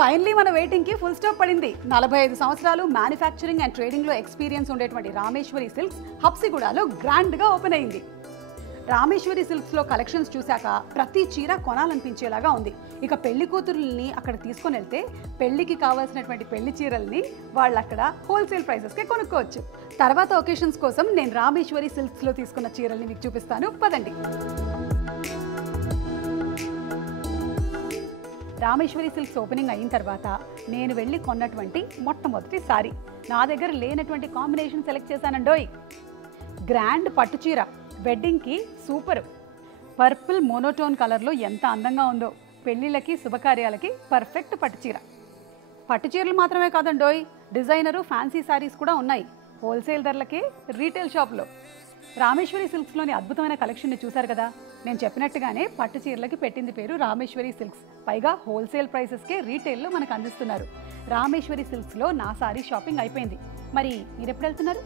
Finally మన వెయిటింగ్కి full stop పడింది. 45 సంవత్సరాలు మ్యానుఫ్యాక్చరింగ్ అండ్ ట్రేడింగ్లో ఎక్స్పీరియన్స్ ఉండేటువంటి రామేశ్వరి సిల్క్స్ హబ్సిగూడలో గ్రాండ్గా ఓపెన్ అయింది. రామేశ్వరి సిల్క్స్లో కలెక్షన్స్ చూశాక ప్రతి చీర కొనాలనిపించేలాగా ఉంది. ఇక పెళ్లి కూతురుల్ని అక్కడ తీసుకొని వెళ్తే పెళ్లికి కావాల్సినటువంటి పెళ్లి చీరల్ని వాళ్ళు అక్కడ హోల్సేల్ ప్రైసెస్కే కొనుక్కోవచ్చు. తర్వాత ఒకేషన్స్ కోసం నేను రామేశ్వరి సిల్క్స్లో తీసుకున్న చీరల్ని మీకు చూపిస్తాను, పదండి. రామేశ్వరి సిల్క్స్ ఓపెనింగ్ అయిన తర్వాత నేను వెళ్ళి కొన్నటువంటి మొట్టమొదటి సారీ, నా దగ్గర లేనటువంటి కాంబినేషన్ సెలెక్ట్ చేశానండోయ్. గ్రాండ్ పట్టు చీర, వెడ్డింగ్కి సూపర్. పర్పుల్ మోనోటోన్ కలర్లో ఎంత అందంగా ఉందో. పెళ్ళిళ్ళకి శుభకార్యాలకి పర్ఫెక్ట్ పట్టు చీర. పట్టు చీరలు మాత్రమే కాదండోయ్, డిజైనరు ఫ్యాన్సీ శారీస్ కూడా ఉన్నాయి హోల్సేల్ ధరలకి రీటైల్ షాప్లో. రామేశ్వరి సిల్క్స్లోని అద్భుతమైన కలెక్షన్ని చూశారు కదా. నేను చెప్పినట్టుగానే పట్టు చీరలకి పెట్టింది పేరు రామేశ్వరి సిల్క్స్. పైగా హోల్సేల్ ప్రైసెస్కే రీటైల్లో మనకు అందిస్తున్నారు. రామేశ్వరి సిల్క్స్లో నా సారీ షాపింగ్ అయిపోయింది. మరి మీరు ఎప్పుడు వెళ్తున్నారు?